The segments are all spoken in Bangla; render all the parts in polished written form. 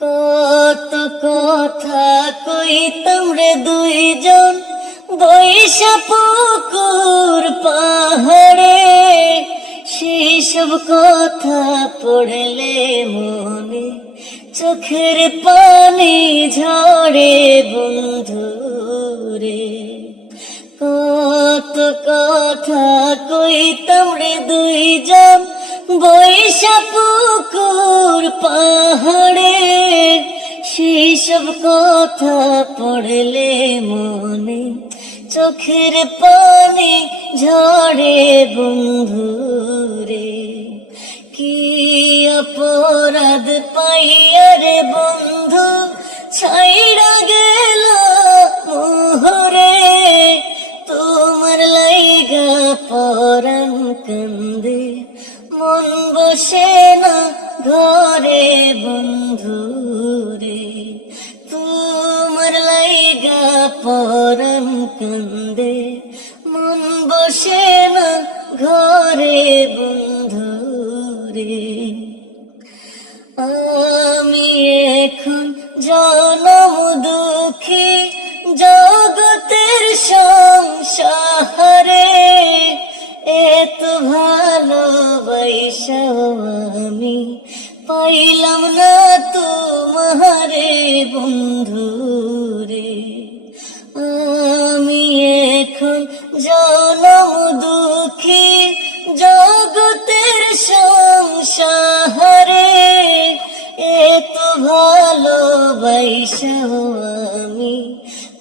কত কথা কইতাম রে দুইজন বৈশা পুকুর পাহাড়ে, সেই সব কথা পড়লে মনে চোখের পানি ঝরে বন্ধুরে। কত কথা কইতাম রে দুইজন বৈশা পুকুর পাহাড়ে, সেই সব কথা পড়লে মনে চোখের পানি ঝরে বন্ধুরে। কি অপরাধ পাইয়া রে বন্ধু ছাইড়া গেল মোহরে, তোমার লাইগা পরাণ কান্দে মন বসে না ঘরে বন্ধুরে। তোমার লাইগা পরাণ কান্দে মন বসে না ঘরে বন্ধুরে। আমি এখন জনম দুঃখী জগতের সংসারে, এত ভালোবাসা আমি পাইলাম না তোমারে বন্ধুরে। আমি এখন জনম দুঃখী জগতের সংসারে, এত ভালোবাসা আমি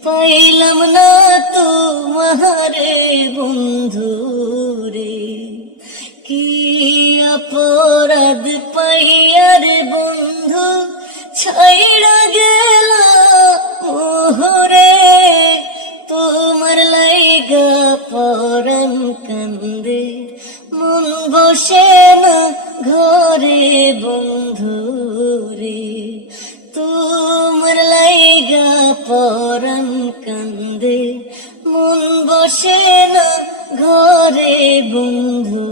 পাইলাম না তোমারে বন্ধুরে। কি অপরাধ পাইয়া রে বন্ধু ছাইড়া গেল মোহরে, তোমার লাইগা পরাণ কান্দে মন বসে না ঘরে বন্ধুরে। তোমার লাইগা পরাণ কান্দে মন বসে না ঘরে বন্ধু।